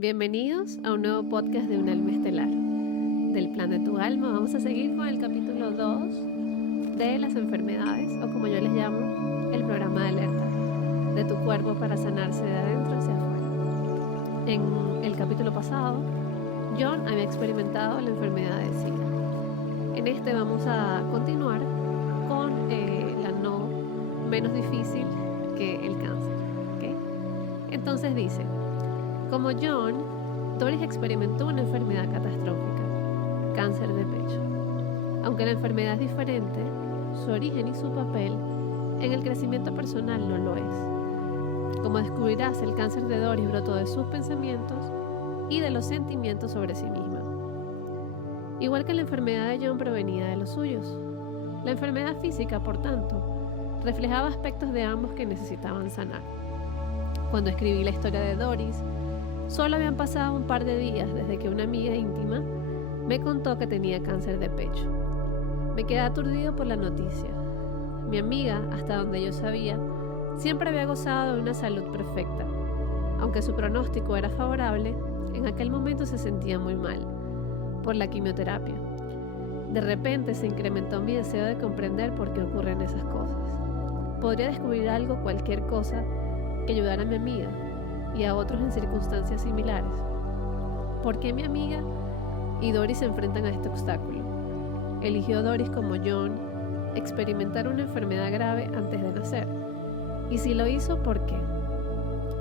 Bienvenidos a un nuevo podcast de Un Alma Estelar. Del Plan de tu Alma vamos a seguir con el capítulo 2 de las enfermedades, o como yo les llamo, el programa de alerta de tu cuerpo para sanarse de adentro hacia afuera. En el capítulo pasado, John había experimentado la enfermedad de Zika. En este vamos a continuar con la no menos difícil que el cáncer. ¿Okay? Entonces dice: como John, Doris experimentó una enfermedad catastrófica, cáncer de pecho. Aunque la enfermedad es diferente, su origen y su papel en el crecimiento personal no lo es. Como descubrirás, el cáncer de Doris brotó de sus pensamientos y de los sentimientos sobre sí misma. Igual que la enfermedad de John provenía de los suyos. La enfermedad física, por tanto, reflejaba aspectos de ambos que necesitaban sanar. Cuando escribí la historia de Doris, solo habían pasado un par de días desde que una amiga íntima me contó que tenía cáncer de pecho. Me quedé aturdido por la noticia. Mi amiga, hasta donde yo sabía, siempre había gozado de una salud perfecta. Aunque su pronóstico era favorable, en aquel momento se sentía muy mal por la quimioterapia. De repente se incrementó mi deseo de comprender por qué ocurren esas cosas. Podría descubrir algo, cualquier cosa, que ayudara a mi amiga y a otros en circunstancias similares. ¿Por qué mi amiga y Doris se enfrentan a este obstáculo? ¿Eligió Doris, como John, experimentar una enfermedad grave antes de nacer? Y si lo hizo, ¿por qué?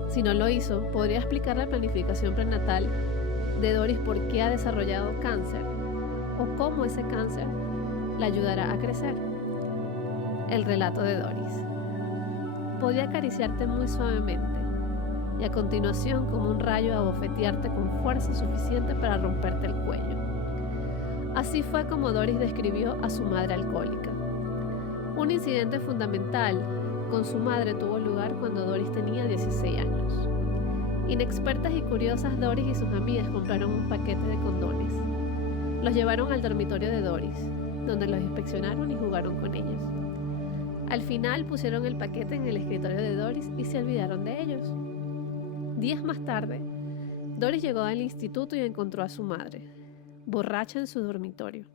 Si no lo hizo, ¿podría explicar la planificación prenatal de Doris por qué ha desarrollado cáncer? ¿O cómo ese cáncer la ayudará a crecer? El relato de Doris. Podía acariciarte muy suavemente y a continuación, como un rayo, abofetearte con fuerza suficiente para romperte el cuello. Así fue como Doris describió a su madre alcohólica. Un incidente fundamental con su madre tuvo lugar cuando Doris tenía 16 años. Inexpertas y curiosas, Doris y sus amigas compraron un paquete de condones. Los llevaron al dormitorio de Doris, donde los inspeccionaron y jugaron con ellos. Al final pusieron el paquete en el escritorio de Doris y se olvidaron de ellos. Días más tarde, Doris llegó al instituto y encontró a su madre, borracha en su dormitorio.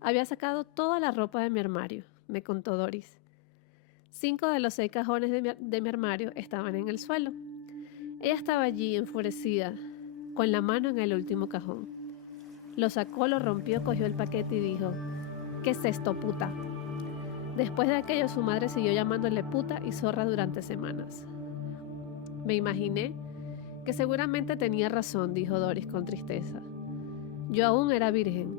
Había sacado toda la ropa de mi armario, me contó Doris. 5 de los 6 cajones de mi armario estaban en el suelo. Ella estaba allí, enfurecida, con la mano en el último cajón. Lo sacó, lo rompió, cogió el paquete y dijo: ¿qué es esto, puta? Después de aquello, su madre siguió llamándole puta y zorra durante semanas. Me imaginé que seguramente tenía razón, dijo Doris con tristeza. Yo aún era virgen,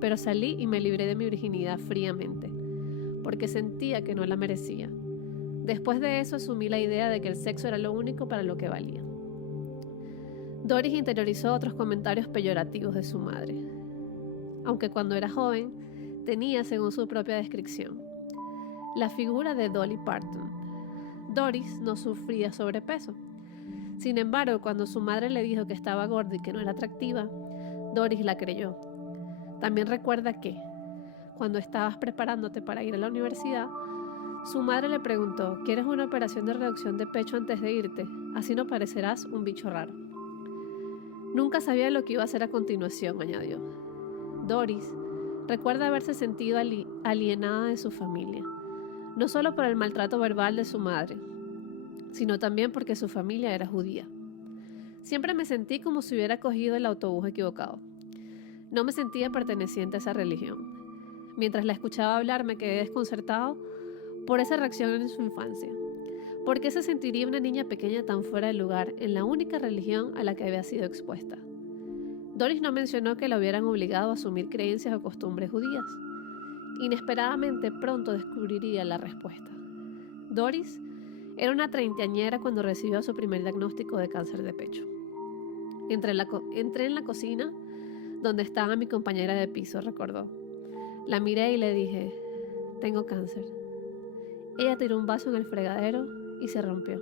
pero salí y me libré de mi virginidad fríamente, porque sentía que no la merecía. Después de eso asumí la idea de que el sexo era lo único para lo que valía. Doris interiorizó otros comentarios peyorativos de su madre, aunque cuando era joven tenía, según su propia descripción, la figura de Dolly Parton. Doris no sufría sobrepeso. Sin embargo, cuando su madre le dijo que estaba gorda y que no era atractiva, Doris la creyó. También recuerda que, cuando estabas preparándote para ir a la universidad, su madre le preguntó: ¿quieres una operación de reducción de pecho antes de irte? Así no parecerás un bicho raro. Nunca sabía lo que iba a hacer a continuación, añadió. Doris recuerda haberse sentido alienada de su familia, no solo por el maltrato verbal de su madre, sino también porque su familia era judía. Siempre me sentí como si hubiera cogido el autobús equivocado. No me sentía perteneciente a esa religión. Mientras la escuchaba hablar, me quedé desconcertado por esa reacción en su infancia. ¿Por qué se sentiría una niña pequeña tan fuera de lugar en la única religión a la que había sido expuesta? Doris no mencionó que la hubieran obligado a asumir creencias o costumbres judías. Inesperadamente pronto descubriría la respuesta. Doris era una treintañera cuando recibió su primer diagnóstico de cáncer de pecho. Entré en la cocina donde estaba mi compañera de piso, recordó. La miré y le dije: tengo cáncer. Ella tiró un vaso en el fregadero y se rompió.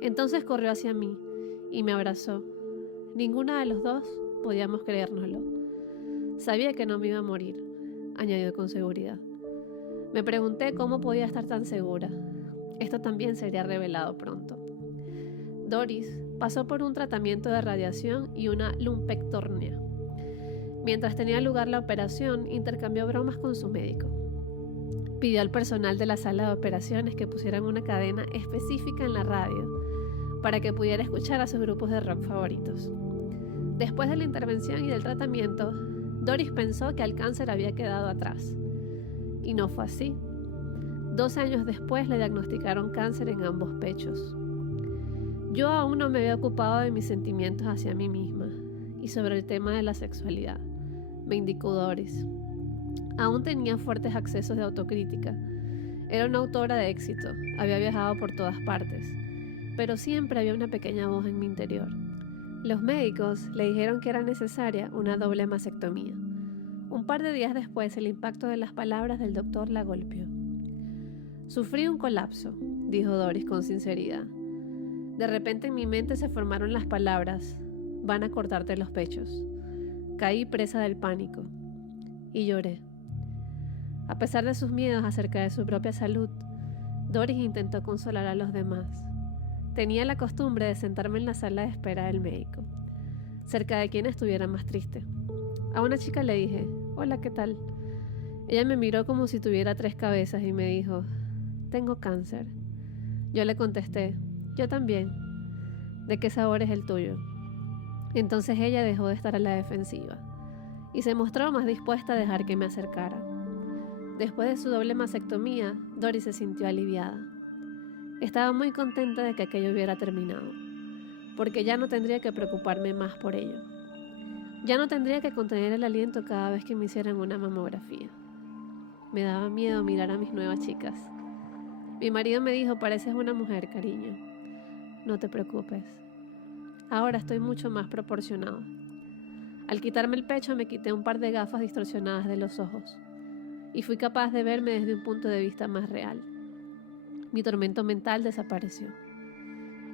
Entonces corrió hacia mí y me abrazó. Ninguna de los dos podíamos creérnoslo. Sabía que no me iba a morir, añadió con seguridad. Me pregunté cómo podía estar tan segura. Esto también sería revelado pronto. Doris pasó por un tratamiento de radiación y una lumpectomía. Mientras tenía lugar la operación, intercambió bromas con su médico. Pidió al personal de la sala de operaciones que pusieran una cadena específica en la radio para que pudiera escuchar a sus grupos de rock favoritos. Después de la intervención y del tratamiento, Doris pensó que el cáncer había quedado atrás. Y no fue así. 2 años después le diagnosticaron cáncer en ambos pechos. Yo aún no me había ocupado de mis sentimientos hacia mí misma y sobre el tema de la sexualidad, me indicó Doris. Aún tenía fuertes accesos de autocrítica. Era una autora de éxito, había viajado por todas partes, pero siempre había una pequeña voz en mi interior. Los médicos le dijeron que era necesaria una doble mastectomía. Un par de días después, el impacto de las palabras del doctor la golpeó. Sufrí un colapso, dijo Doris con sinceridad. De repente en mi mente se formaron las palabras: van a cortarte los pechos. Caí presa del pánico y lloré. A pesar de sus miedos acerca de su propia salud, Doris intentó consolar a los demás. Tenía la costumbre de sentarme en la sala de espera del médico, cerca de quien estuviera más triste. A una chica le dije: hola, ¿qué tal? Ella me miró como si tuviera 3 cabezas y me dijo: tengo cáncer. Yo le contesté: yo también. ¿De qué sabor es el tuyo? Entonces ella dejó de estar a la defensiva y se mostró más dispuesta a dejar que me acercara. Después de su doble mastectomía, Doris se sintió aliviada. Estaba muy contenta de que aquello hubiera terminado, porque ya no tendría que preocuparme más por ello. Ya no tendría que contener el aliento cada vez que me hicieran una mamografía. Me daba miedo mirar a mis nuevas chicas. Mi marido me dijo: pareces una mujer, cariño. No te preocupes. Ahora estoy mucho más proporcionado. Al quitarme el pecho me quité un par de gafas distorsionadas de los ojos y fui capaz de verme desde un punto de vista más real. Mi tormento mental desapareció.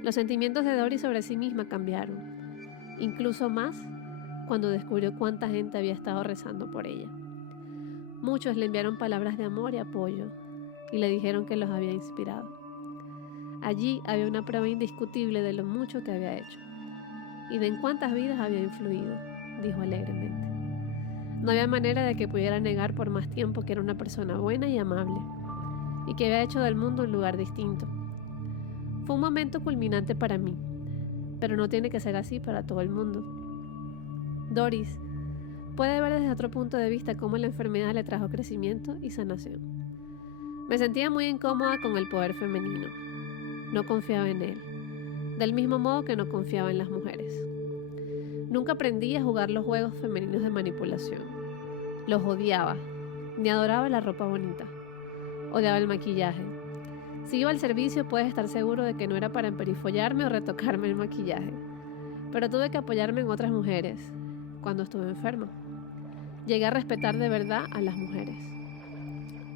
Los sentimientos de Doris sobre sí misma cambiaron, incluso más cuando descubrió cuánta gente había estado rezando por ella. Muchos le enviaron palabras de amor y apoyo y le dijeron que los había inspirado. Allí había una prueba indiscutible de lo mucho que había hecho y de en cuántas vidas había influido, dijo alegremente. No había manera de que pudiera negar por más tiempo que era una persona buena y amable y que había hecho del mundo un lugar distinto. Fue un momento culminante para mí, pero no tiene que ser así para todo el mundo. Doris puede ver desde otro punto de vista cómo la enfermedad le trajo crecimiento y sanación. Me sentía muy incómoda con el poder femenino. No confiaba en él, del mismo modo que no confiaba en las mujeres. Nunca aprendí a jugar los juegos femeninos de manipulación. Los odiaba, ni adoraba la ropa bonita. Odiaba el maquillaje. Si iba al servicio, puedes estar seguro de que no era para emperifollarme o retocarme el maquillaje. Pero tuve que apoyarme en otras mujeres cuando estuve enferma. Llegué a respetar de verdad a las mujeres.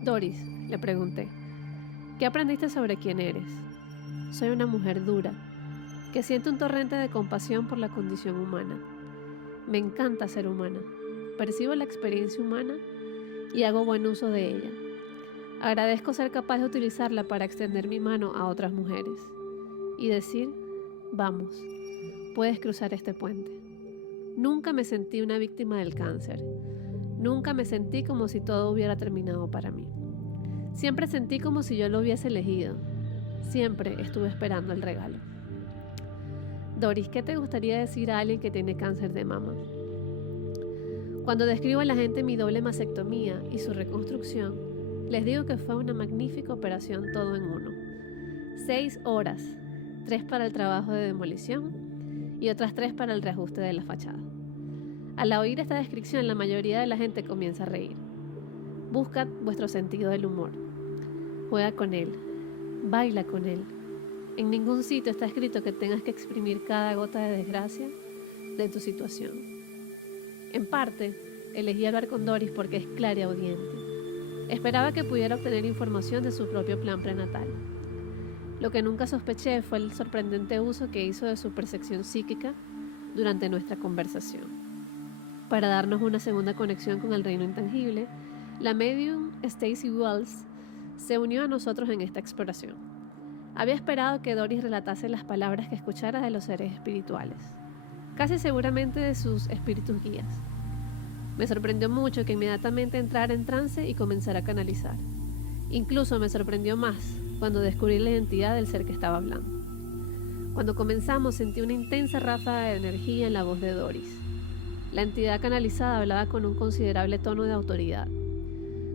Doris, le pregunté, ¿qué aprendiste sobre quién eres? Soy una mujer dura, que siente un torrente de compasión por la condición humana. Me encanta ser humana, percibo la experiencia humana y hago buen uso de ella. Agradezco ser capaz de utilizarla para extender mi mano a otras mujeres y decir: vamos, puedes cruzar este puente. Nunca me sentí una víctima del cáncer. Nunca me sentí como si todo hubiera terminado para mí. Siempre sentí como si yo lo hubiese elegido. Siempre estuve esperando el regalo. Doris, ¿qué te gustaría decir a alguien que tiene cáncer de mama? Cuando describo a la gente mi doble mastectomía y su reconstrucción, les digo que fue una magnífica operación todo en uno. 6 horas, 3 para el trabajo de demolición y otras 3 para el reajuste de la fachada. Al oír esta descripción, la mayoría de la gente comienza a reír. Buscad vuestro sentido del humor. Juega con él. Baila con él. En ningún sitio está escrito que tengas que exprimir cada gota de desgracia de tu situación. En parte, elegí hablar con Doris porque es clariaudiente. Esperaba que pudiera obtener información de su propio plan prenatal. Lo que nunca sospeché fue el sorprendente uso que hizo de su percepción psíquica durante nuestra conversación. Para darnos una segunda conexión con el reino intangible, la medium Stacy Wells se unió a nosotros en esta exploración. Había esperado que Doris relatase las palabras que escuchara de los seres espirituales, casi seguramente de sus espíritus guías. Me sorprendió mucho que inmediatamente entrara en trance y comenzara a canalizar. Incluso me sorprendió más cuando descubrí la identidad del ser que estaba hablando. Cuando comenzamos sentí una intensa ráfaga de energía en la voz de Doris. La entidad canalizada hablaba con un considerable tono de autoridad.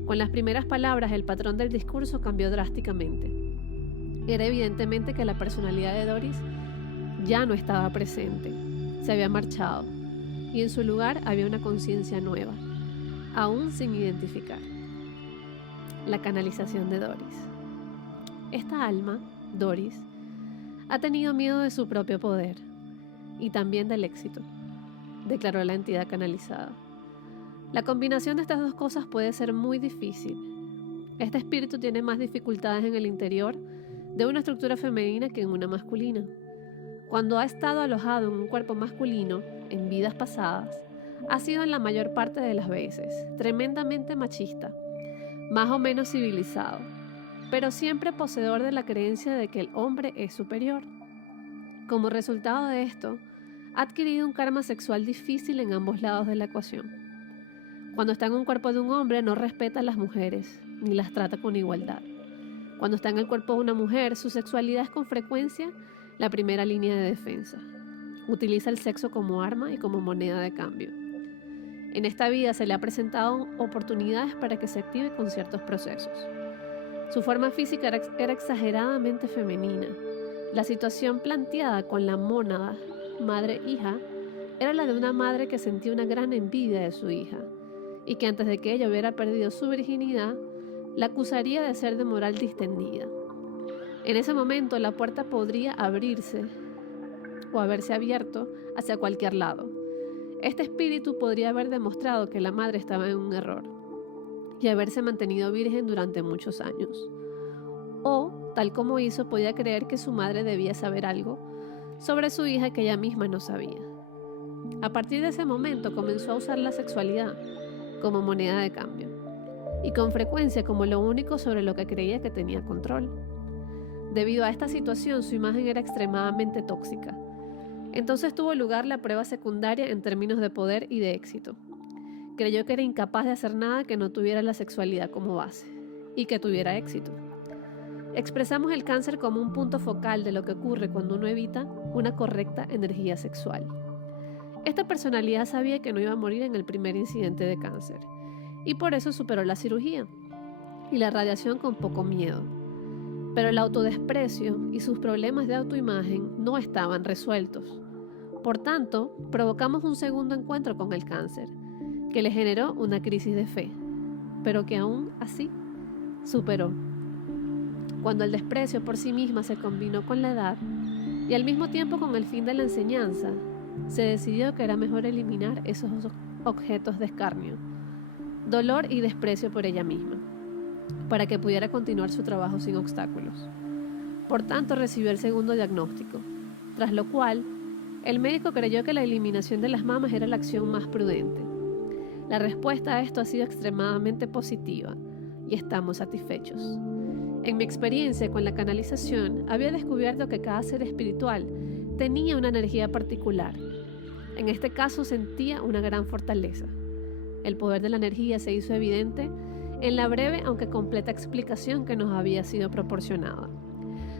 Con las primeras palabras el patrón del discurso cambió drásticamente. Era evidentemente que la personalidad de Doris ya no estaba presente, se había marchado, y en su lugar había una conciencia nueva, aún sin identificar. La canalización de Doris. Esta alma, Doris, ha tenido miedo de su propio poder y también del éxito, declaró la entidad canalizada. La combinación de estas dos cosas puede ser muy difícil. Este espíritu tiene más dificultades en el interior de una estructura femenina que en una masculina. Cuando ha estado alojado en un cuerpo masculino, en vidas pasadas, ha sido en la mayor parte de las veces tremendamente machista, más o menos civilizado, pero siempre poseedor de la creencia de que el hombre es superior. Como resultado de esto, ha adquirido un karma sexual difícil en ambos lados de la ecuación. Cuando está en un cuerpo de un hombre, no respeta a las mujeres, ni las trata con igualdad. Cuando está en el cuerpo de una mujer, su sexualidad es con frecuencia la primera línea de defensa. Utiliza el sexo como arma y como moneda de cambio. En esta vida se le ha presentado oportunidades para que se active con ciertos procesos. Su forma física era exageradamente femenina. La situación planteada con la mónada madre-hija era la de una madre que sentía una gran envidia de su hija y que antes de que ella hubiera perdido su virginidad, la acusaría de ser de moral distendida. En ese momento la puerta podría abrirse o haberse abierto hacia cualquier lado. Este espíritu podría haber demostrado que la madre estaba en un error y haberse mantenido virgen durante muchos años. O, tal como hizo, podía creer que su madre debía saber algo sobre su hija que ella misma no sabía. A partir de ese momento comenzó a usar la sexualidad como moneda de cambio y con frecuencia como lo único sobre lo que creía que tenía control. Debido a esta situación, su imagen era extremadamente tóxica. Entonces tuvo lugar la prueba secundaria en términos de poder y de éxito. Creyó que era incapaz de hacer nada que no tuviera la sexualidad como base y que tuviera éxito. Expresamos el cáncer como un punto focal de lo que ocurre cuando uno evita una correcta energía sexual. Esta personalidad sabía que no iba a morir en el primer incidente de cáncer y por eso superó la cirugía y la radiación con poco miedo. Pero el autodesprecio y sus problemas de autoimagen no estaban resueltos. Por tanto, provocamos un segundo encuentro con el cáncer, que le generó una crisis de fe, pero que aún así superó. Cuando el desprecio por sí misma se combinó con la edad y al mismo tiempo con el fin de la enseñanza, se decidió que era mejor eliminar esos objetos de escarnio, dolor y desprecio por ella misma, para que pudiera continuar su trabajo sin obstáculos. Por tanto, recibió el segundo diagnóstico, tras lo cual el médico creyó que la eliminación de las mamas era la acción más prudente. La respuesta a esto ha sido extremadamente positiva y estamos satisfechos. En mi experiencia con la canalización, había descubierto que cada ser espiritual tenía una energía particular. En este caso sentía una gran fortaleza. El poder de la energía se hizo evidente en la breve aunque completa explicación que nos había sido proporcionada.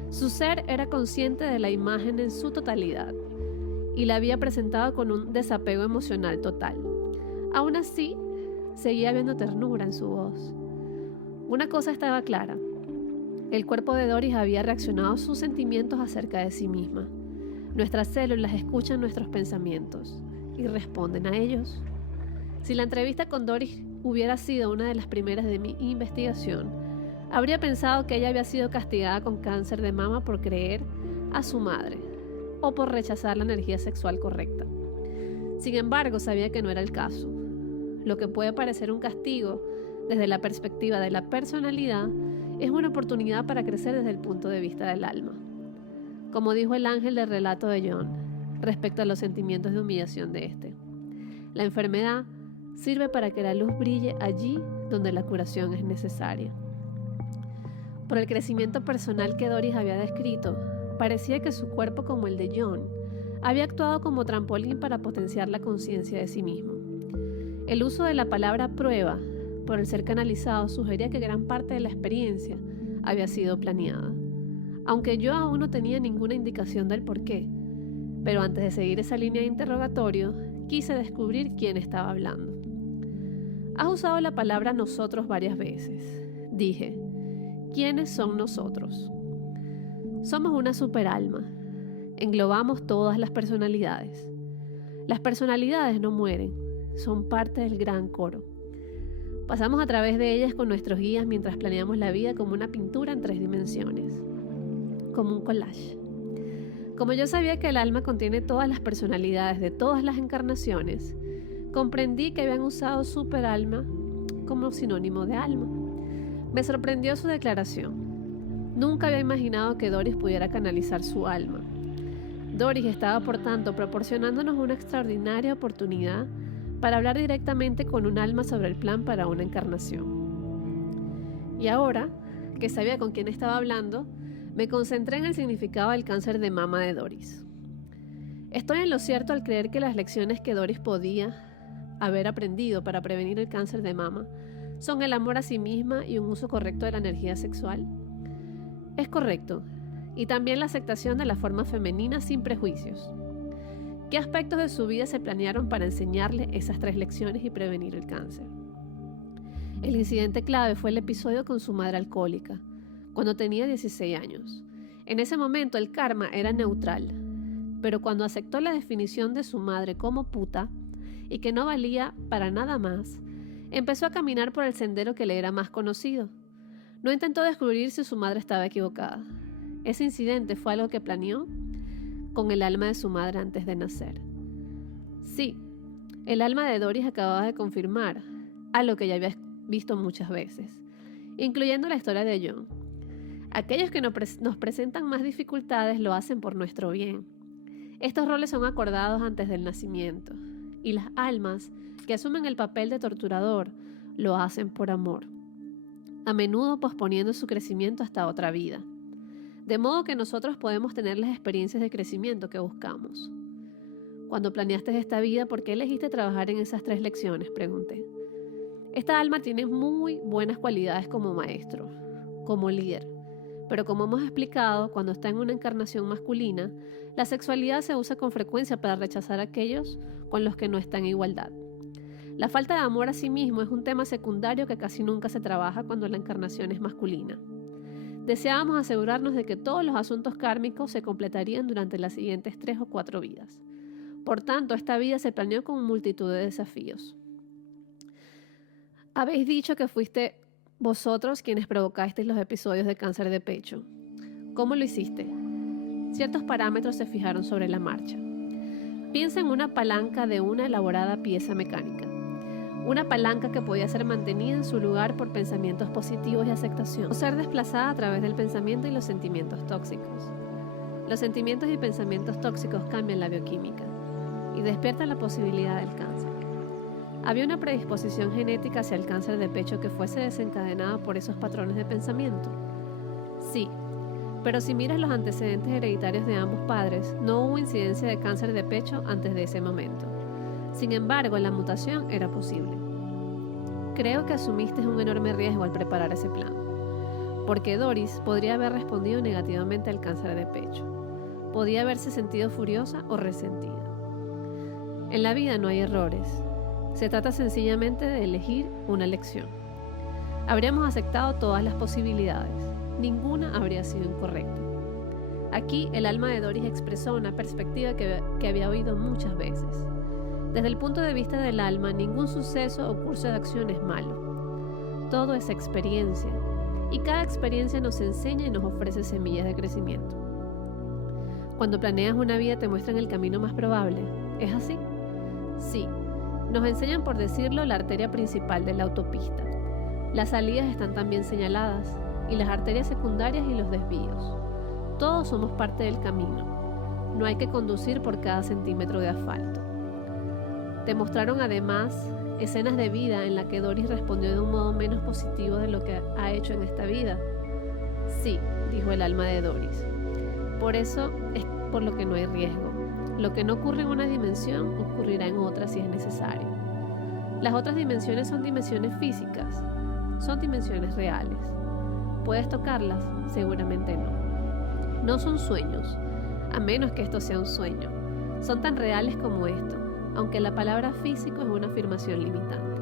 Su ser era consciente de la imagen en su totalidad y la había presentado con un desapego emocional total. Aún así, seguía habiendo ternura en su voz. Una cosa estaba clara: el cuerpo de Doris había reaccionado a sus sentimientos acerca de sí misma. Nuestras células escuchan nuestros pensamientos y responden a ellos. Si la entrevista con Doris hubiera sido una de las primeras de mi investigación, habría pensado que ella había sido castigada con cáncer de mama por creer a su madre o por rechazar la energía sexual correcta. Sin embargo, sabía que no era el caso. Lo que puede parecer un castigo desde la perspectiva de la personalidad es una oportunidad para crecer desde el punto de vista del alma. Como dijo el ángel del relato de John respecto a los sentimientos de humillación de este: la enfermedad sirve para que la luz brille allí donde la curación es necesaria. Por el crecimiento personal que Doris había descrito, parecía que su cuerpo, como el de John, había actuado como trampolín para potenciar la conciencia de sí mismo. El uso de la palabra prueba, por el ser canalizado, sugería que gran parte de la experiencia había sido planeada, aunque yo aún no tenía ninguna indicación del porqué. Pero antes de seguir esa línea de interrogatorio, quise descubrir quién estaba hablando. Has usado la palabra nosotros varias veces. Dije, ¿quiénes son nosotros? Somos una superalma. Englobamos todas las personalidades. Las personalidades no mueren, son parte del gran coro. Pasamos a través de ellas con nuestros guías mientras planeamos la vida como una pintura en 3 dimensiones, como un collage. Como yo sabía que el alma contiene todas las personalidades de todas las encarnaciones, comprendí que habían usado superalma como sinónimo de alma. Me sorprendió su declaración. Nunca había imaginado que Doris pudiera canalizar su alma. Doris estaba, por tanto, proporcionándonos una extraordinaria oportunidad para hablar directamente con un alma sobre el plan para una encarnación. Y ahora, que sabía con quién estaba hablando, me concentré en el significado del cáncer de mama de Doris. Estoy en lo cierto al creer que las lecciones que Doris podía haber aprendido para prevenir el cáncer de mama son el amor a sí misma y un uso correcto de la energía sexual. Es correcto, y también la aceptación de la forma femenina sin prejuicios. ¿Qué aspectos de su vida se planearon para enseñarle esas 3 lecciones y prevenir el cáncer? El incidente clave fue el episodio con su madre alcohólica, cuando tenía 16 años. En ese momento el karma era neutral, pero cuando aceptó la definición de su madre como puta y que no valía para nada más, empezó a caminar por el sendero que le era más conocido. No intentó descubrir si su madre estaba equivocada. Ese incidente fue algo que planeó con el alma de su madre antes de nacer. Sí, el alma de Doris acababa de confirmar algo que ya había visto muchas veces, incluyendo la historia de John. Aquellos que nos presentan más dificultades lo hacen por nuestro bien. Estos roles son acordados antes del nacimiento, y las almas que asumen el papel de torturador lo hacen por amor, a menudo posponiendo su crecimiento hasta otra vida. De modo que nosotros podemos tener las experiencias de crecimiento que buscamos. Cuando planeaste esta vida, ¿por qué elegiste trabajar en esas 3 lecciones?, pregunté. Esta alma tiene muy buenas cualidades como maestro, como líder. Pero como hemos explicado, cuando está en una encarnación masculina, la sexualidad se usa con frecuencia para rechazar a aquellos con los que no está en igualdad. La falta de amor a sí mismo es un tema secundario que casi nunca se trabaja cuando la encarnación es masculina. Deseábamos asegurarnos de que todos los asuntos kármicos se completarían durante las siguientes 3 o 4 vidas. Por tanto, esta vida se planeó con multitud de desafíos. Habéis dicho que fuiste vosotros quienes provocasteis los episodios de cáncer de pecho. ¿Cómo lo hiciste? Ciertos parámetros se fijaron sobre la marcha. Piensa en una palanca de una elaborada pieza mecánica. Una palanca que podía ser mantenida en su lugar por pensamientos positivos y aceptación, o ser desplazada a través del pensamiento y los sentimientos tóxicos. Los sentimientos y pensamientos tóxicos cambian la bioquímica y despiertan la posibilidad del cáncer. ¿Había una predisposición genética hacia el cáncer de pecho que fuese desencadenada por esos patrones de pensamiento? Sí, pero si miras los antecedentes hereditarios de ambos padres, no hubo incidencia de cáncer de pecho antes de ese momento. Sin embargo, la mutación era posible. Creo que asumiste un enorme riesgo al preparar ese plan, porque Doris podría haber respondido negativamente al cáncer de pecho. Podía haberse sentido furiosa o resentida. En la vida no hay errores. Se trata sencillamente de elegir una lección. Habríamos aceptado todas las posibilidades. Ninguna habría sido incorrecta. Aquí, el alma de Doris expresó una perspectiva que había oído muchas veces. Desde el punto de vista del alma, ningún suceso o curso de acción es malo. Todo es experiencia, y cada experiencia nos enseña y nos ofrece semillas de crecimiento. Cuando planeas una vida te muestran el camino más probable. ¿Es así? Sí. Nos enseñan, por decirlo, la arteria principal de la autopista. Las salidas están también señaladas, y las arterias secundarias y los desvíos. Todos somos parte del camino. No hay que conducir por cada centímetro de asfalto. Te mostraron además escenas de vida en la que Doris respondió de un modo menos positivo de lo que ha hecho en esta vida. Sí, dijo el alma de Doris. Por eso es por lo que no hay riesgo. Lo que no ocurre en una dimensión ocurrirá en otra si es necesario. Las otras dimensiones son dimensiones físicas, son dimensiones reales. ¿Puedes tocarlas? Seguramente no. No son sueños, a menos que esto sea un sueño. Son tan reales como esto, aunque la palabra físico es una afirmación limitante.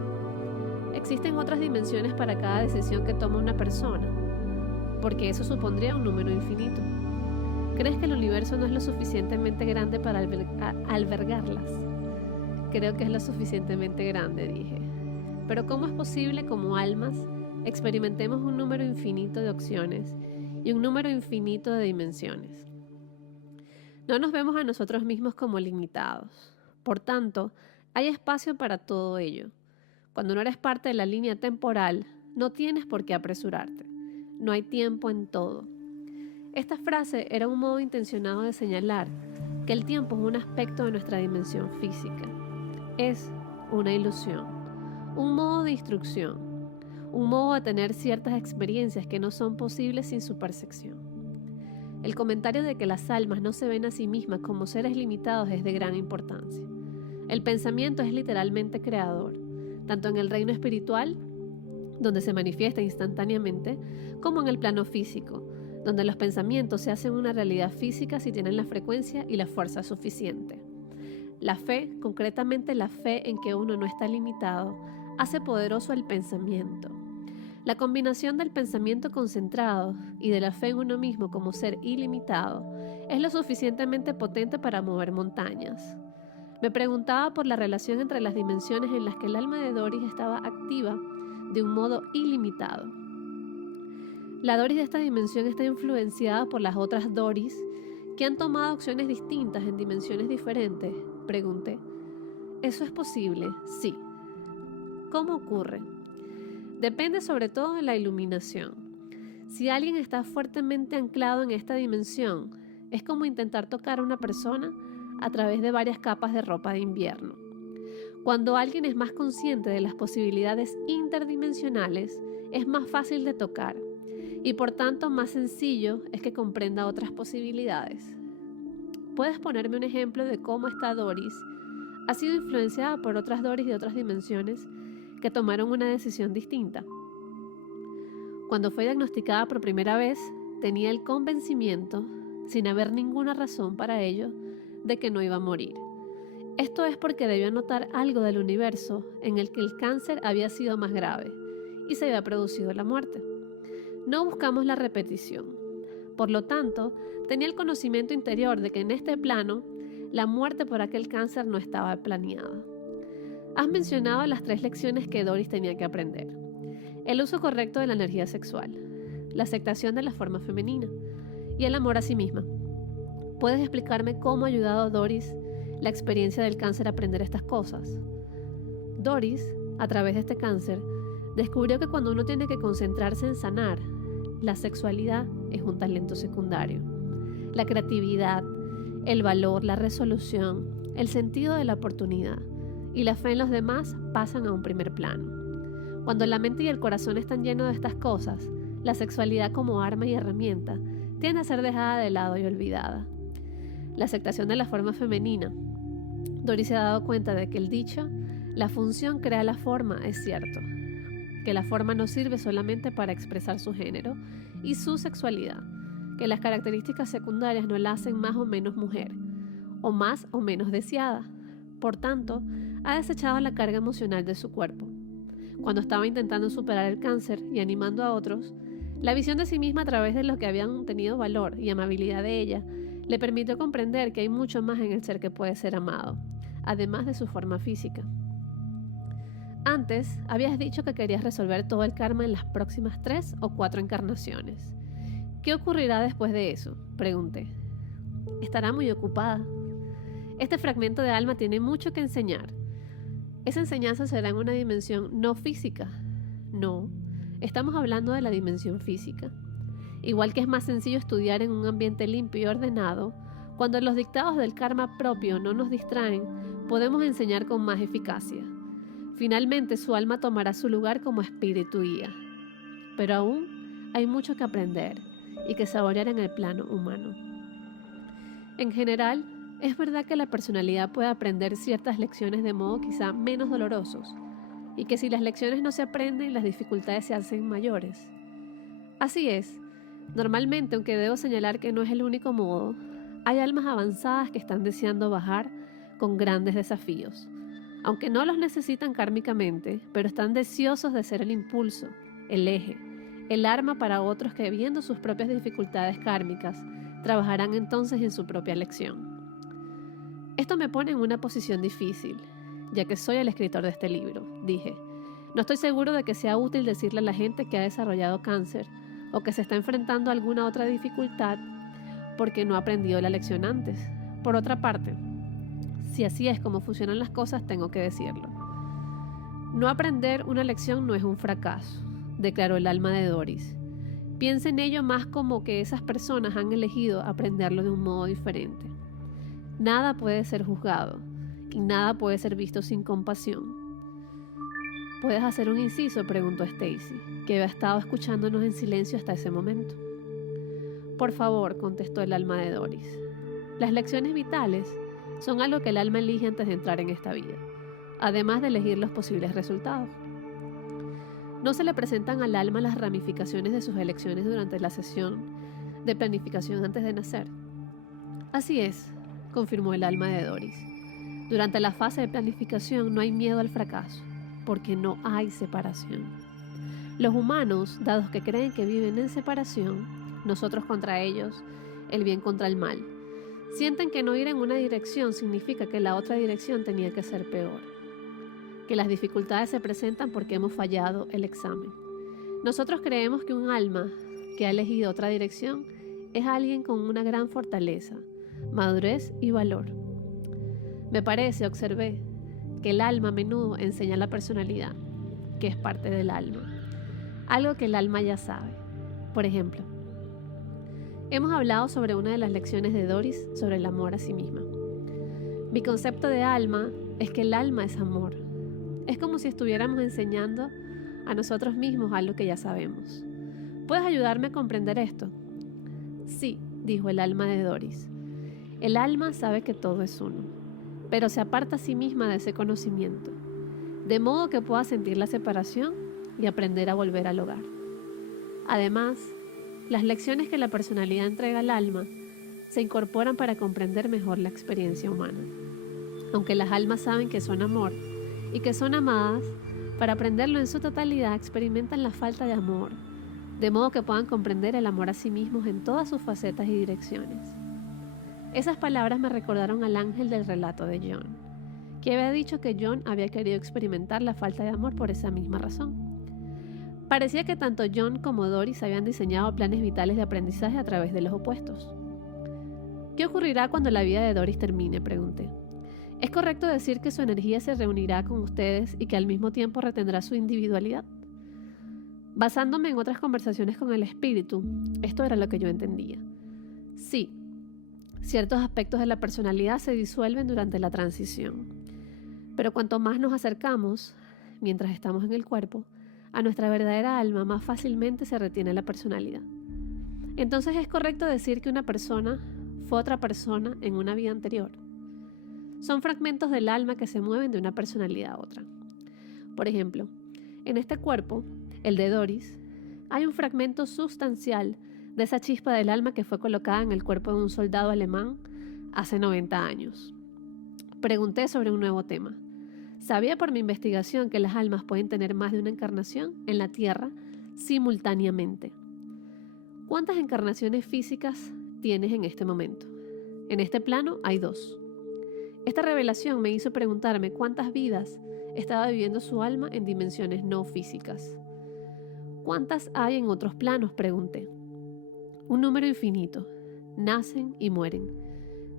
Existen otras dimensiones para cada decisión que toma una persona, porque eso supondría un número infinito. ¿Crees que el universo no es lo suficientemente grande para albergarlas? Creo que es lo suficientemente grande, dije. Pero ¿cómo es posible como almas experimentemos un número infinito de opciones y un número infinito de dimensiones? No nos vemos a nosotros mismos como limitados. Por tanto, hay espacio para todo ello. Cuando no eres parte de la línea temporal, no tienes por qué apresurarte. No hay tiempo en todo. Esta frase era un modo intencionado de señalar que el tiempo es un aspecto de nuestra dimensión física. Es una ilusión, un modo de instrucción, un modo de tener ciertas experiencias que no son posibles sin su percepción. El comentario de que las almas no se ven a sí mismas como seres limitados es de gran importancia. El pensamiento es literalmente creador, tanto en el reino espiritual, donde se manifiesta instantáneamente, como en el plano físico, donde los pensamientos se hacen una realidad física si tienen la frecuencia y la fuerza suficiente. La fe, concretamente la fe en que uno no está limitado, hace poderoso el pensamiento. La combinación del pensamiento concentrado y de la fe en uno mismo como ser ilimitado es lo suficientemente potente para mover montañas. Me preguntaba por la relación entre las dimensiones en las que el alma de Doris estaba activa de un modo ilimitado. La Doris de esta dimensión está influenciada por las otras Doris que han tomado acciones distintas en dimensiones diferentes, pregunté. ¿Eso es posible? Sí. ¿Cómo ocurre? Depende sobre todo de la iluminación. Si alguien está fuertemente anclado en esta dimensión, es como intentar tocar a una persona a través de varias capas de ropa de invierno. Cuando alguien es más consciente de las posibilidades interdimensionales, es más fácil de tocar y por tanto más sencillo es que comprenda otras posibilidades. ¿Puedes ponerme un ejemplo de cómo esta Doris ha sido influenciada por otras Doris de otras dimensiones que tomaron una decisión distinta? Cuando fue diagnosticada por primera vez, tenía el convencimiento, sin haber ninguna razón para ello, de que no iba a morir. Esto es porque debió notar algo del universo en el que el cáncer había sido más grave y se había producido la muerte. No buscamos la repetición. Por lo tanto, tenía el conocimiento interior de que en este plano, la muerte por aquel cáncer no estaba planeada. Has mencionado las 3 lecciones que Doris tenía que aprender. El uso correcto de la energía sexual, la aceptación de la forma femenina y el amor a sí misma. ¿Puedes explicarme cómo ha ayudado a Doris la experiencia del cáncer a aprender estas cosas? Doris, a través de este cáncer, descubrió que cuando uno tiene que concentrarse en sanar, la sexualidad es un talento secundario. La creatividad, el valor, la resolución, el sentido de la oportunidad y la fe en los demás pasan a un primer plano. Cuando la mente y el corazón están llenos de estas cosas, la sexualidad como arma y herramienta tiende a ser dejada de lado y olvidada. La aceptación de la forma femenina. Doris se ha dado cuenta de que el dicho, la función crea la forma, es cierto. Que la forma no sirve solamente para expresar su género y su sexualidad, que las características secundarias no la hacen más o menos mujer, o más o menos deseada. Por tanto, ha desechado la carga emocional de su cuerpo. Cuando estaba intentando superar el cáncer y animando a otros, la visión de sí misma a través de los que habían tenido valor y amabilidad de ella le permitió comprender que hay mucho más en el ser que puede ser amado, además de su forma física. Antes, habías dicho que querías resolver todo el karma en las próximas 3 o 4 encarnaciones. ¿Qué ocurrirá después de eso?, pregunté. Estará muy ocupada. Este fragmento de alma tiene mucho que enseñar. Esa enseñanza será en una dimensión no física. No, estamos hablando de la dimensión física. Igual que es más sencillo estudiar en un ambiente limpio y ordenado, cuando los dictados del karma propio no nos distraen, podemos enseñar con más eficacia. Finalmente su alma tomará su lugar como espíritu guía. Pero aún hay mucho que aprender. y que saborear en el plano humano. En general, es verdad que la personalidad puede aprender ciertas lecciones de modo quizá menos dolorosos, y que si las lecciones no se aprenden, las dificultades se hacen mayores. Así es, normalmente, aunque debo señalar que no es el único modo, hay almas avanzadas que están deseando bajar con grandes desafíos, aunque no los necesitan kármicamente, pero están deseosos de ser el impulso, el eje, el arma para otros que, viendo sus propias dificultades kármicas, trabajarán entonces en su propia lección. Esto me pone en una posición difícil, ya que soy el escritor de este libro, dije. No estoy seguro de que sea útil decirle a la gente que ha desarrollado cáncer o que se está enfrentando a alguna otra dificultad porque no ha aprendido la lección antes. Por otra parte, si así es como funcionan las cosas, tengo que decirlo. No aprender una lección no es un fracaso, declaró el alma de Doris. Piensa en ello más como que esas personas han elegido aprenderlo de un modo diferente. Nada puede ser juzgado y nada puede ser visto sin compasión. ¿Puedes hacer un inciso?, preguntó Stacy, que había estado escuchándonos en silencio hasta ese momento. Por favor, contestó el alma de Doris. Las lecciones vitales son algo que el alma elige antes de entrar en esta vida, además de elegir los posibles resultados. No se le presentan al alma las ramificaciones de sus elecciones durante la sesión de planificación antes de nacer. Así es, confirmó el alma de Doris. Durante la fase de planificación no hay miedo al fracaso, porque no hay separación. Los humanos, dados que creen que viven en separación, nosotros contra ellos, el bien contra el mal, sienten que no ir en una dirección significa que la otra dirección tenía que ser peor, que las dificultades se presentan porque hemos fallado el examen. Nosotros creemos que un alma que ha elegido otra dirección es alguien con una gran fortaleza, madurez y valor. Me parece, observé, que el alma a menudo enseña la personalidad, que es parte del alma, algo que el alma ya sabe. Por ejemplo, hemos hablado sobre una de las lecciones de Doris sobre el amor a sí misma. Mi concepto de alma es que el alma es amor. Es como si estuviéramos enseñando a nosotros mismos algo que ya sabemos. ¿Puedes ayudarme a comprender esto? Sí, dijo el alma de Doris. El alma sabe que todo es uno, pero se aparta a sí misma de ese conocimiento, de modo que pueda sentir la separación y aprender a volver al hogar. Además, las lecciones que la personalidad entrega al alma se incorporan para comprender mejor la experiencia humana. Aunque las almas saben que son amor y que son amadas, para aprenderlo en su totalidad experimentan la falta de amor, de modo que puedan comprender el amor a sí mismos en todas sus facetas y direcciones. Esas palabras me recordaron al ángel del relato de John, que había dicho que John había querido experimentar la falta de amor por esa misma razón. Parecía que tanto John como Doris habían diseñado planes vitales de aprendizaje a través de los opuestos. ¿Qué ocurrirá cuando la vida de Doris termine?, pregunté. ¿Es correcto decir que su energía se reunirá con ustedes y que al mismo tiempo retendrá su individualidad? Basándome en otras conversaciones con el espíritu, esto era lo que yo entendía. Sí, ciertos aspectos de la personalidad se disuelven durante la transición, pero cuanto más nos acercamos, mientras estamos en el cuerpo, a nuestra verdadera alma, más fácilmente se retiene la personalidad. Entonces, ¿es correcto decir que una persona fue otra persona en una vida anterior? Son fragmentos del alma que se mueven de una personalidad a otra. Por ejemplo, en este cuerpo, el de Doris, hay un fragmento sustancial de esa chispa del alma que fue colocada en el cuerpo de un soldado alemán hace 90 años. Pregunté sobre un nuevo tema. Sabía por mi investigación que las almas pueden tener más de una encarnación en la Tierra simultáneamente. ¿Cuántas encarnaciones físicas tienes en este momento? En este plano hay 2. Esta revelación me hizo preguntarme cuántas vidas estaba viviendo su alma en dimensiones no físicas. ¿Cuántas hay en otros planos?, pregunté. Un número infinito. Nacen y mueren,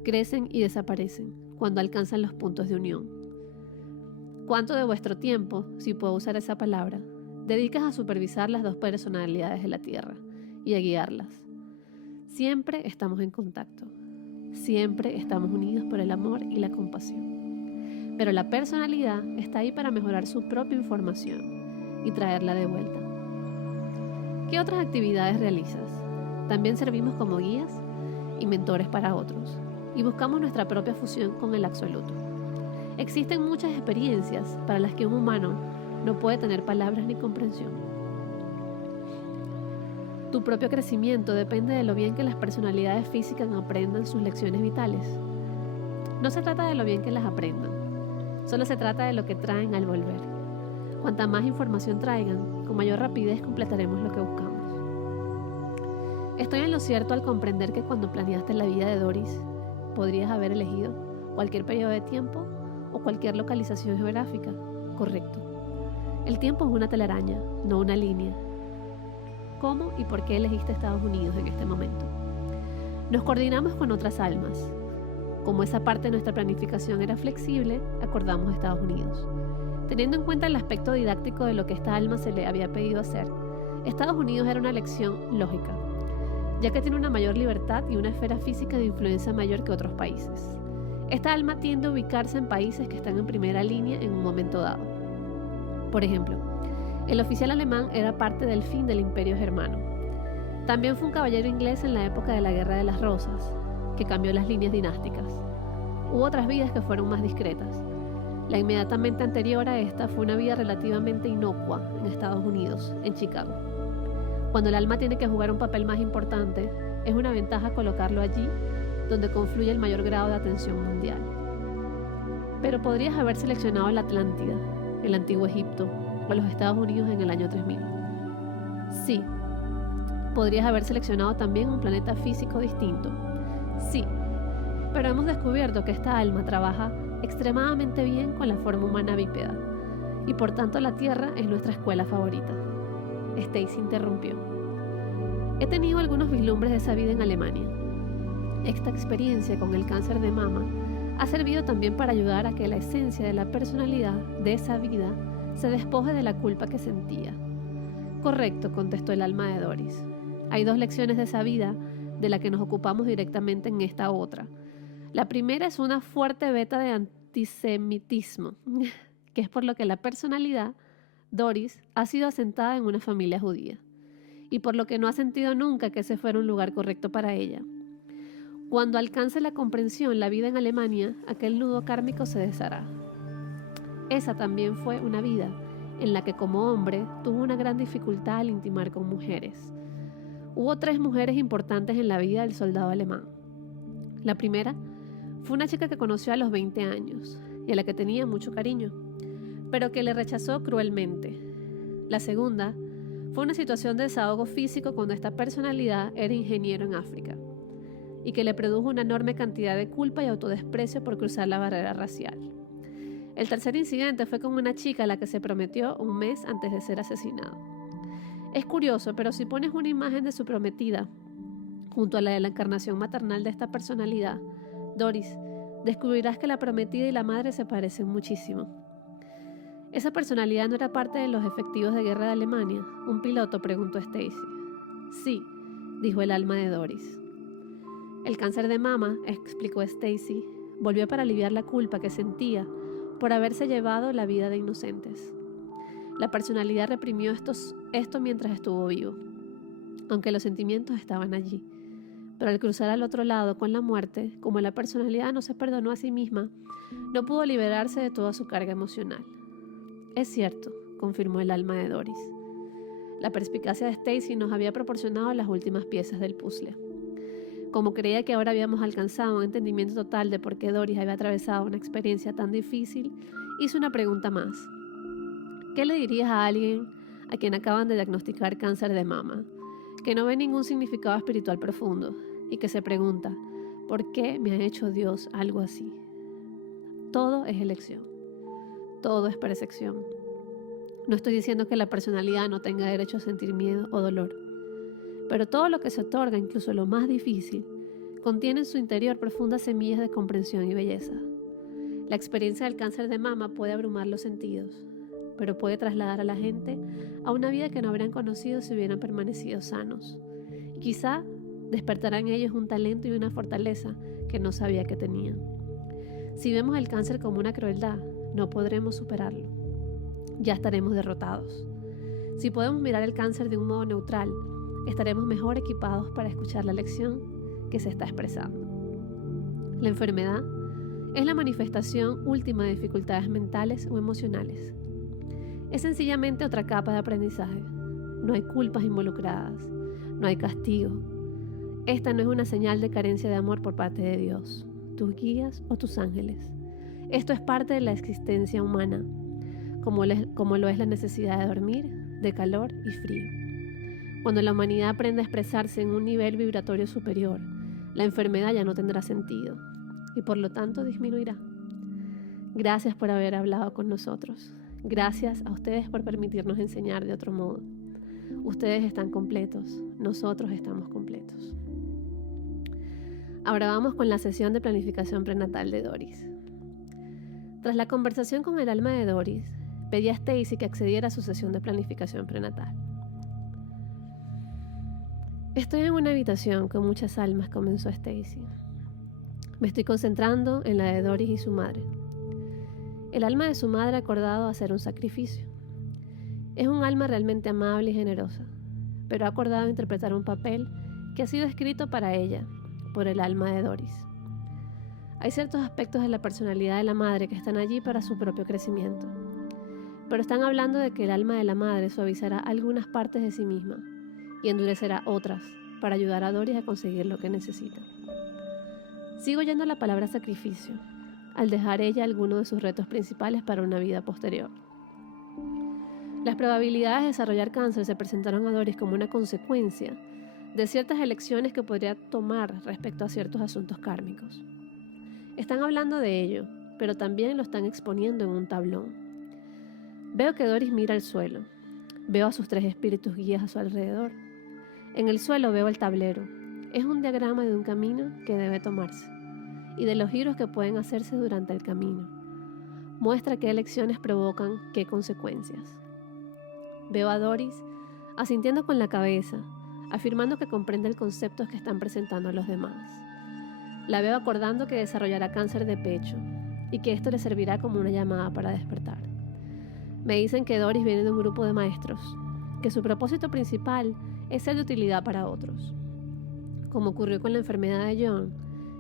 crecen y desaparecen cuando alcanzan los puntos de unión. ¿Cuánto de vuestro tiempo, si puedo usar esa palabra, dedicas a supervisar las 2 personalidades de la Tierra y a guiarlas? Siempre estamos en contacto. Siempre estamos unidos por el amor y la compasión. Pero la personalidad está ahí para mejorar su propia información y traerla de vuelta. ¿Qué otras actividades realizas? también servimos como guías y mentores para otros, y buscamos nuestra propia fusión con el absoluto. Existen muchas experiencias para las que un humano no puede tener palabras ni comprensión. Tu propio crecimiento depende de lo bien que las personalidades físicas aprendan sus lecciones vitales. No se trata de lo bien que las aprendan, solo se trata de lo que traen al volver. Cuanta más información traigan, con mayor rapidez completaremos lo que buscamos. Estoy en lo cierto al comprender que cuando planeaste la vida de Doris, podrías haber elegido cualquier periodo de tiempo o cualquier localización geográfica. Correcto. El tiempo es una telaraña, no una línea. ¿Cómo y por qué elegiste Estados Unidos en este momento? Nos coordinamos con otras almas. Como esa parte de nuestra planificación era flexible, acordamos Estados Unidos. Teniendo en cuenta el aspecto didáctico de lo que esta alma se le había pedido hacer, Estados Unidos era una elección lógica, ya que tiene una mayor libertad y una esfera física de influencia mayor que otros países. Esta alma tiende a ubicarse en países que están en primera línea en un momento dado. Por ejemplo, el oficial alemán era parte del fin del Imperio Germano. También fue un caballero inglés en la época de la Guerra de las Rosas, que cambió las líneas dinásticas. Hubo otras vidas que fueron más discretas. La inmediatamente anterior a esta fue una vida relativamente inocua en Estados Unidos, en Chicago. Cuando el alma tiene que jugar un papel más importante, es una ventaja colocarlo allí, donde confluye el mayor grado de atención mundial. Pero podrías haber seleccionado la Atlántida, el Antiguo Egipto o los Estados Unidos en el año 3000. Sí, podrías haber seleccionado también un planeta físico distinto. Sí, pero hemos descubierto que esta alma trabaja extremadamente bien con la forma humana bípeda, y por tanto la Tierra es nuestra escuela favorita. Stacy interrumpió. He tenido algunos vislumbres de esa vida en Alemania. Esta experiencia con el cáncer de mama ha servido también para ayudar a que la esencia de la personalidad de esa vida se despoje de la culpa que sentía. Correcto, contestó el alma de Doris. Hay dos lecciones de esa vida de la que nos ocupamos directamente en esta otra. La primera es una fuerte beta de antisemitismo, que es por lo que la personalidad, Doris, ha sido asentada en una familia judía, y por lo que no ha sentido nunca que ese fuera un lugar correcto para ella. Cuando alcance la comprensión la vida en Alemania, aquel nudo kármico se deshará. Esa también fue una vida en la que como hombre tuvo una gran dificultad al intimar con mujeres. Hubo 3 mujeres importantes en la vida del soldado alemán. La primera fue una chica que conoció a los 20 años y a la que tenía mucho cariño, pero que le rechazó cruelmente. La segunda fue una situación de desahogo físico cuando esta personalidad era ingeniero en África y que le produjo una enorme cantidad de culpa y autodesprecio por cruzar la barrera racial. El tercer incidente fue con una chica a la que se prometió un mes antes de ser asesinado. Es curioso, pero si pones una imagen de su prometida junto a la de la encarnación maternal de esta personalidad, Doris, descubrirás que la prometida y la madre se parecen muchísimo. ¿Esa personalidad no era parte de los efectivos de guerra de Alemania? Un piloto, preguntó Stacy. Sí, dijo el alma de Doris. El cáncer de mama, explicó Stacy, volvió para aliviar la culpa que sentía por haberse llevado la vida de inocentes. La personalidad reprimió esto mientras estuvo vivo, aunque los sentimientos estaban allí. Pero al cruzar al otro lado con la muerte, como la personalidad no se perdonó a sí misma, no pudo liberarse de toda su carga emocional. Es cierto, confirmó el alma de Doris. La perspicacia de Stacy nos había proporcionado las últimas piezas del puzzle. Como creía que ahora habíamos alcanzado un entendimiento total de por qué Doris había atravesado una experiencia tan difícil, hizo una pregunta más. ¿Qué le dirías a alguien a quien acaban de diagnosticar cáncer de mama, que no ve ningún significado espiritual profundo y que se pregunta, ¿por qué me ha hecho Dios algo así? Todo es elección. Todo es percepción. No estoy diciendo que la personalidad no tenga derecho a sentir miedo o dolor, pero todo lo que se otorga, incluso lo más difícil, contiene en su interior profundas semillas de comprensión y belleza. La experiencia del cáncer de mama puede abrumar los sentidos, pero puede trasladar a la gente a una vida que no habrían conocido si hubieran permanecido sanos. Y quizá despertará en ellos un talento y una fortaleza que no sabía que tenían. Si vemos el cáncer como una crueldad, no podremos superarlo. Ya estaremos derrotados. Si podemos mirar el cáncer de un modo neutral, estaremos mejor equipados para escuchar la lección que se está expresando. La enfermedad es la manifestación última de dificultades mentales o emocionales. Es sencillamente otra capa de aprendizaje. No hay culpas involucradas, no hay castigo. Esta no es una señal de carencia de amor por parte de Dios, tus guías o tus ángeles. Esto es parte de la existencia humana, como lo es la necesidad de dormir, de calor y frío. Cuando la humanidad aprende a expresarse en un nivel vibratorio superior, la enfermedad ya no tendrá sentido y por lo tanto disminuirá. Gracias por haber hablado con nosotros. Gracias a ustedes por permitirnos enseñar de otro modo. Ustedes están completos, nosotros estamos completos. Ahora vamos con la sesión de planificación prenatal de Doris. Tras la conversación con el alma de Doris, pedí a Stacy que accediera a su sesión de planificación prenatal. Estoy en una habitación con muchas almas, comenzó Stacy. Me estoy concentrando en la de Doris y su madre. El alma de su madre ha acordado hacer un sacrificio. Es un alma realmente amable y generosa, pero ha acordado interpretar un papel que ha sido escrito para ella, por el alma de Doris. Hay ciertos aspectos de la personalidad de la madre que están allí para su propio crecimiento, pero están hablando de que el alma de la madre suavizará algunas partes de sí misma y endurecerá otras para ayudar a Doris a conseguir lo que necesita. Sigo oyendo la palabra sacrificio, al dejar ella alguno de sus retos principales para una vida posterior. Las probabilidades de desarrollar cáncer se presentaron a Doris como una consecuencia de ciertas elecciones que podría tomar respecto a ciertos asuntos kármicos. Están hablando de ello, pero también lo están exponiendo en un tablón. Veo que Doris mira al suelo. Veo a sus 3 espíritus guías a su alrededor. En el suelo veo el tablero. Es un diagrama de un camino que debe tomarse y de los giros que pueden hacerse durante el camino. Muestra qué elecciones provocan qué consecuencias. Veo a Doris asintiendo con la cabeza, afirmando que comprende el concepto que están presentando a los demás. La veo acordando que desarrollará cáncer de pecho y que esto le servirá como una llamada para despertar. Me dicen que Doris viene de un grupo de maestros, que su propósito principal es ser de utilidad para otros. Como ocurrió con la enfermedad de John,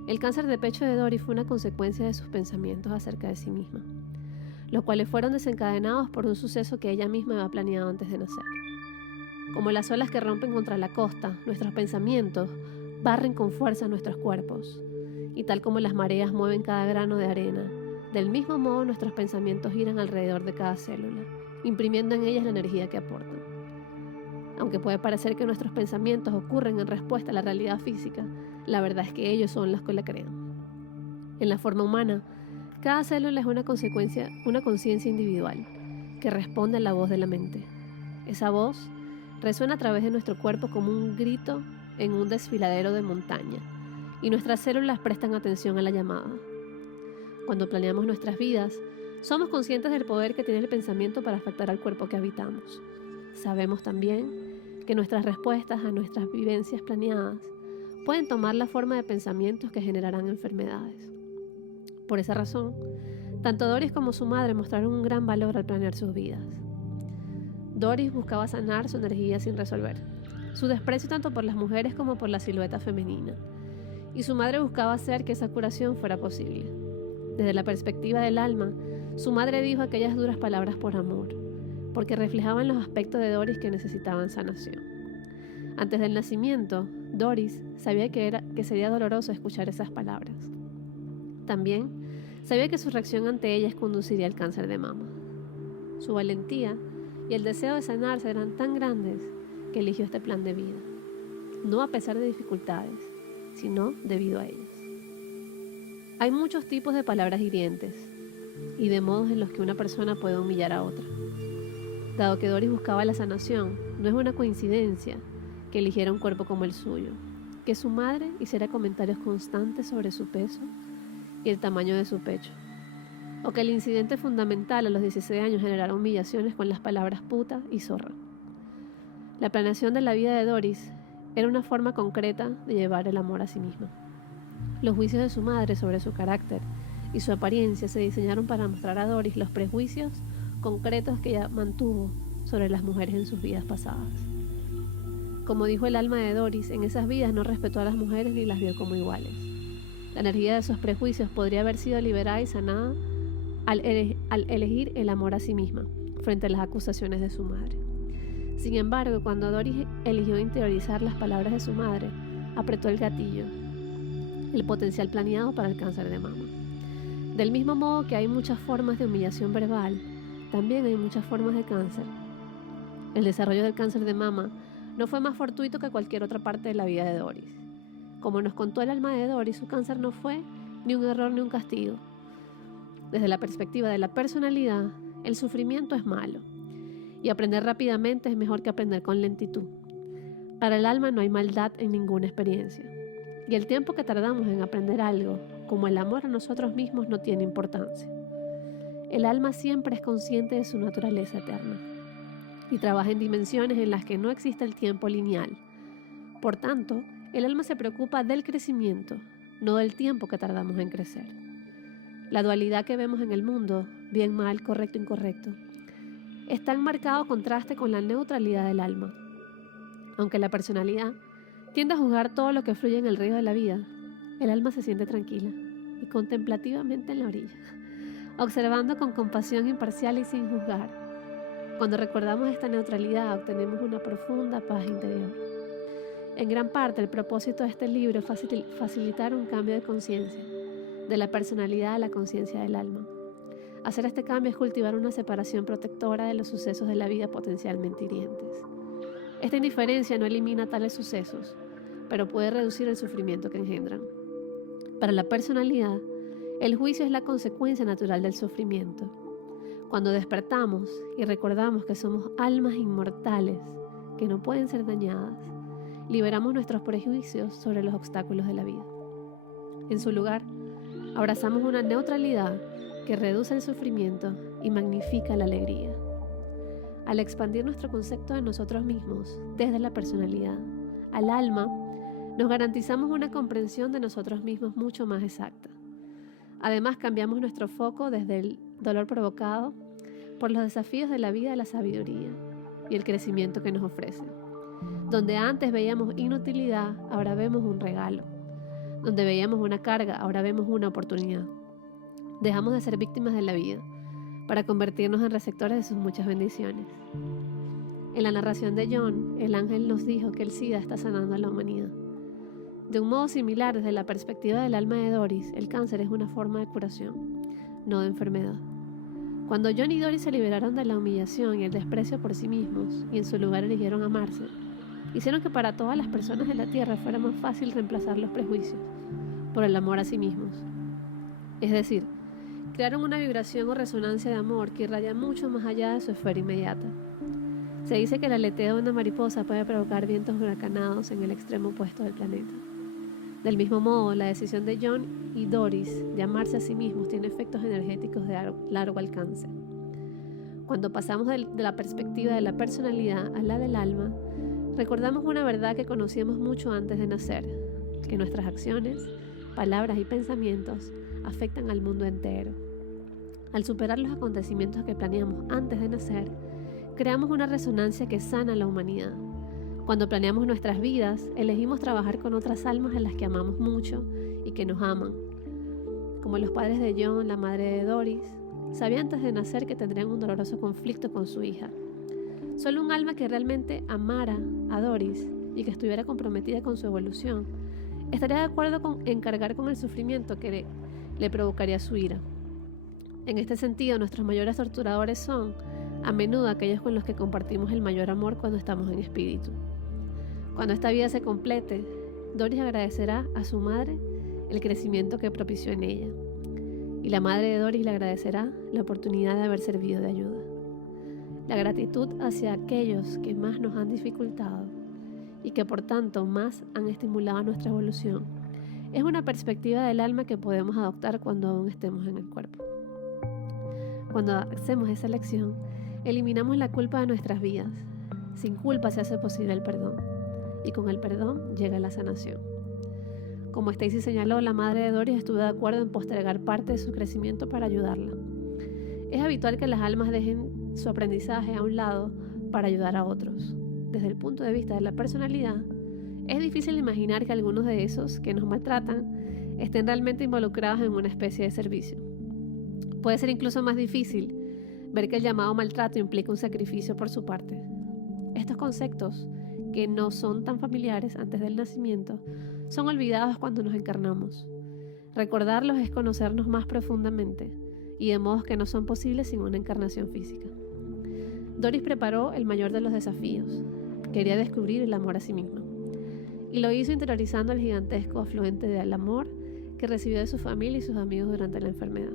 el cáncer de pecho de Doris fue una consecuencia de sus pensamientos acerca de sí misma, los cuales fueron desencadenados por un suceso que ella misma había planeado antes de nacer. Como las olas que rompen contra la costa, nuestros pensamientos barren con fuerza nuestros cuerpos, y tal como las mareas mueven cada grano de arena, del mismo modo nuestros pensamientos giran alrededor de cada célula, imprimiendo en ellas la energía que aportan. Aunque puede parecer que nuestros pensamientos ocurren en respuesta a la realidad física, la verdad es que ellos son los que la crean. En la forma humana, cada célula es una conciencia individual que responde a la voz de la mente. Esa voz resuena a través de nuestro cuerpo como un grito en un desfiladero de montaña, y nuestras células prestan atención a la llamada. Cuando planeamos nuestras vidas, somos conscientes del poder que tiene el pensamiento para afectar al cuerpo que habitamos. Sabemos también que nuestras respuestas a nuestras vivencias planeadas pueden tomar la forma de pensamientos que generarán enfermedades. Por esa razón, tanto Doris como su madre mostraron un gran valor al planear sus vidas. Doris buscaba sanar su energía sin resolver, su desprecio tanto por las mujeres como por la silueta femenina, y su madre buscaba hacer que esa curación fuera posible. Desde la perspectiva del alma, su madre dijo aquellas duras palabras por amor, porque reflejaban los aspectos de Doris que necesitaban sanación. Antes del nacimiento, Doris sabía que sería doloroso escuchar esas palabras. También sabía que su reacción ante ellas conduciría al cáncer de mama. Su valentía y el deseo de sanarse eran tan grandes que eligió este plan de vida, no a pesar de dificultades, sino debido a ellas. Hay muchos tipos de palabras hirientes y de modos en los que una persona puede humillar a otra. Dado que Doris buscaba la sanación, no es una coincidencia que eligiera un cuerpo como el suyo, que su madre hiciera comentarios constantes sobre su peso y el tamaño de su pecho, o que el incidente fundamental a los 16 años generara humillaciones con las palabras puta y zorra. La planeación de la vida de Doris era una forma concreta de llevar el amor a sí misma. Los juicios de su madre sobre su carácter y su apariencia se diseñaron para mostrar a Doris los prejuicios concretos que ella mantuvo sobre las mujeres en sus vidas pasadas. Como dijo el alma de Doris, en esas vidas no respetó a las mujeres ni las vio como iguales. La energía de esos prejuicios podría haber sido liberada y sanada al elegir el amor a sí misma, frente a las acusaciones de su madre. Sin embargo, cuando Doris eligió interiorizar las palabras de su madre, apretó el gatillo, el potencial planeado para el cáncer de mama. Del mismo modo que hay muchas formas de humillación verbal, también hay muchas formas de cáncer. El desarrollo del cáncer de mama no fue más fortuito que cualquier otra parte de la vida de Doris. Como nos contó el alma de Doris, su cáncer no fue ni un error ni un castigo. Desde la perspectiva de la personalidad, el sufrimiento es malo, y aprender rápidamente es mejor que aprender con lentitud. Para el alma no hay maldad en ninguna experiencia, y el tiempo que tardamos en aprender algo, como el amor a nosotros mismos, no tiene importancia. El alma siempre es consciente de su naturaleza eterna, y trabaja en dimensiones en las que no existe el tiempo lineal. Por tanto, el alma se preocupa del crecimiento, no del tiempo que tardamos en crecer. La dualidad que vemos en el mundo, bien, mal, correcto, incorrecto, está en marcado contraste con la neutralidad del alma. Aunque la personalidad tiende a juzgar todo lo que fluye en el río de la vida, el alma se siente tranquila y contemplativamente en la orilla, observando con compasión imparcial y sin juzgar. Cuando recordamos esta neutralidad, obtenemos una profunda paz interior. En gran parte, el propósito de este libro es facilitar un cambio de conciencia, de la personalidad a la conciencia del alma. Hacer este cambio es cultivar una separación protectora de los sucesos de la vida potencialmente hirientes. Esta indiferencia no elimina tales sucesos, pero puede reducir el sufrimiento que engendran. Para la personalidad, el juicio es la consecuencia natural del sufrimiento. Cuando despertamos y recordamos que somos almas inmortales, que no pueden ser dañadas, liberamos nuestros prejuicios sobre los obstáculos de la vida. En su lugar, abrazamos una neutralidad que reduce el sufrimiento y magnifica la alegría. Al expandir nuestro concepto de nosotros mismos desde la personalidad al alma, nos garantizamos una comprensión de nosotros mismos mucho más exacta. Además, cambiamos nuestro foco desde el dolor provocado por los desafíos de la vida a la sabiduría y el crecimiento que nos ofrece. Donde antes veíamos inutilidad, ahora vemos un regalo. Donde veíamos una carga, ahora vemos una oportunidad. Dejamos de ser víctimas de la vida para convertirnos en receptores de sus muchas bendiciones. En la narración de John, el ángel nos dijo que el SIDA está sanando a la humanidad. De un modo similar, desde la perspectiva del alma de Doris, el cáncer es una forma de curación, no de enfermedad. Cuando John y Doris se liberaron de la humillación y el desprecio por sí mismos y en su lugar eligieron amarse, hicieron que para todas las personas de la tierra fuera más fácil reemplazar los prejuicios por el amor a sí mismos. Es decir, crearon una vibración o resonancia de amor que irradia mucho más allá de su esfera inmediata. Se dice que el aleteo de una mariposa puede provocar vientos huracanados en el extremo opuesto del planeta. Del mismo modo, la decisión de John y Doris de amarse a sí mismos tiene efectos energéticos de largo alcance. Cuando pasamos de la perspectiva de la personalidad a la del alma, recordamos una verdad que conocíamos mucho antes de nacer, que nuestras acciones, palabras y pensamientos afectan al mundo entero. Al superar los acontecimientos que planeamos antes de nacer, creamos una resonancia que sana a la humanidad. Cuando planeamos nuestras vidas, elegimos trabajar con otras almas a las que amamos mucho y que nos aman. Como los padres de John, la madre de Doris, sabían antes de nacer que tendrían un doloroso conflicto con su hija. Solo un alma que realmente amara a Doris y que estuviera comprometida con su evolución, estaría de acuerdo en cargar con el sufrimiento que le provocaría su ira. En este sentido, nuestros mayores torturadores son, a menudo, aquellos con los que compartimos el mayor amor cuando estamos en espíritu. Cuando esta vida se complete, Doris agradecerá a su madre el crecimiento que propició en ella, y la madre de Doris le agradecerá la oportunidad de haber servido de ayuda. La gratitud hacia aquellos que más nos han dificultado y que por tanto más han estimulado nuestra evolución es una perspectiva del alma que podemos adoptar cuando aún estemos en el cuerpo. Cuando hacemos esa elección, eliminamos la culpa de nuestras vidas. Sin culpa se hace posible el perdón, y con el perdón llega la sanación. Como Stacy señaló, la madre de Doris estuvo de acuerdo en postergar parte de su crecimiento para ayudarla. Es habitual que las almas dejen su aprendizaje a un lado para ayudar a otros. desde el punto de vista de la personalidad, es difícil imaginar que algunos de esos que nos maltratan estén realmente involucrados en una especie de servicio. Puede ser incluso más difícil ver que el llamado maltrato implica un sacrificio por su parte. Estos conceptos, que no son tan familiares antes del nacimiento, son olvidados cuando nos encarnamos. Recordarlos es conocernos más profundamente, y de modos que no son posibles sin una encarnación física. Doris preparó el mayor de los desafíos. Quería descubrir el amor a sí misma. Y lo hizo interiorizando el gigantesco afluente del amor que recibió de su familia y sus amigos durante la enfermedad.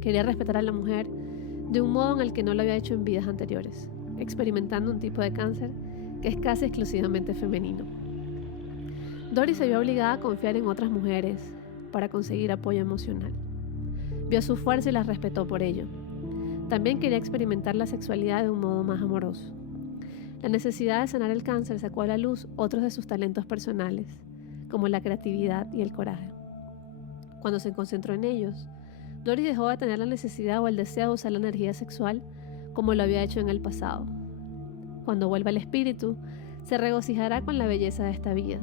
Quería respetar a la mujer de un modo en el que no lo había hecho en vidas anteriores, experimentando un tipo de cáncer que es casi exclusivamente femenino. Doris se vio obligada a confiar en otras mujeres para conseguir apoyo emocional. Vio su fuerza y las respetó por ello. También quería experimentar la sexualidad de un modo más amoroso. La necesidad de sanar el cáncer sacó a la luz otros de sus talentos personales, como la creatividad y el coraje. Cuando se concentró en ellos, Doris dejó de tener la necesidad o el deseo de usar la energía sexual como lo había hecho en el pasado. Cuando vuelva el espíritu, se regocijará con la belleza de esta vida.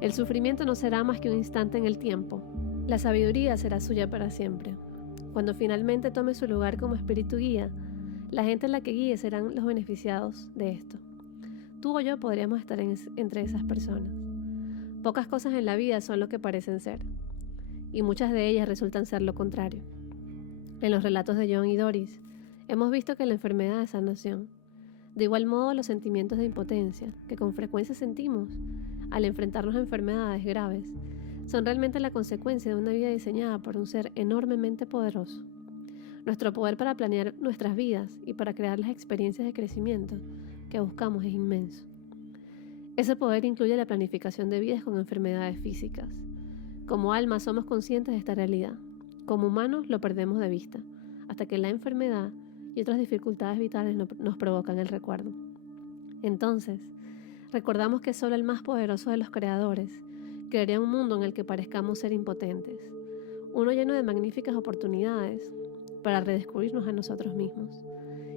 El sufrimiento no será más que un instante en el tiempo. La sabiduría será suya para siempre. Cuando finalmente tome su lugar como espíritu guía, la gente en la que guíe serán los beneficiados de esto. Tú o yo podríamos estar entre esas personas. Pocas cosas en la vida son lo que parecen ser, y muchas de ellas resultan ser lo contrario. En los relatos de John y Doris, hemos visto que la enfermedad es sanación. De igual modo, los sentimientos de impotencia, que con frecuencia sentimos al enfrentarnos a enfermedades graves, son realmente la consecuencia de una vida diseñada por un ser enormemente poderoso. Nuestro poder para planear nuestras vidas y para crear las experiencias de crecimiento que buscamos es inmenso. Ese poder incluye la planificación de vidas con enfermedades físicas. Como almas somos conscientes de esta realidad. Como humanos lo perdemos de vista, hasta que la enfermedad y otras dificultades vitales nos provocan el recuerdo. Entonces, recordamos que solo el más poderoso de los creadores crearía un mundo en el que parezcamos ser impotentes, uno lleno de magníficas oportunidades para redescubrirnos a nosotros mismos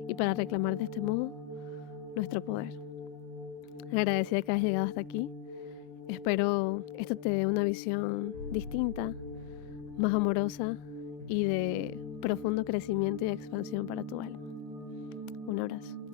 y para reclamar de este modo nuestro poder. Agradecida que hayas llegado hasta aquí. Espero esto te dé una visión distinta, más amorosa y de profundo crecimiento y expansión para tu alma. Un abrazo.